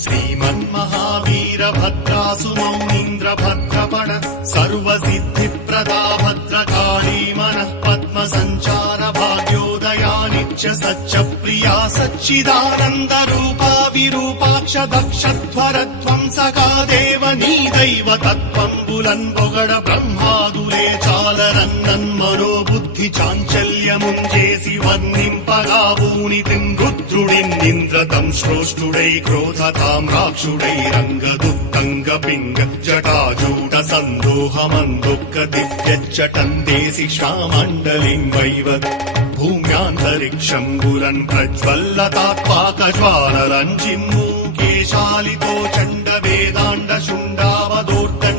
श्रीमन्महावीरभद्रासु मौनीन्द्रभद्रपण सर्वसिद्धिप्रदा भद्रकाली मनः पद्मसञ्चार भाग्योदयानिच्च सच्च प्रिया सच्चिदानन्दरूपा विरूपाक्ष दक्षध्वरध्वंसका देवनी दैव तत्त्वम्बुलन्बొగడ ब्रह्मादुले चालरन्नन्मनोबुद्धि चाञ्चल्यमुञ्जेसि वर्णिम्पगा पूनितिम् रुद्रुडिन्निन्द्रतम् श्रोष्ठुडै क्रोधताम् राक्षुडैरङ्गदुत्तङ्गपिङ्ग जटाजूट सन्दोहमन्दुःख दिव्यच्चटन्देसि श्यामण्डलिम् वैवत् भूम्यान्तरिक्षम्बुलन् प्रज्वल्लतात्पाकज्वालरञ्जिन्मूकेशालितो चण्ड वेदाण्ड शुण्डावदोर्दण्ड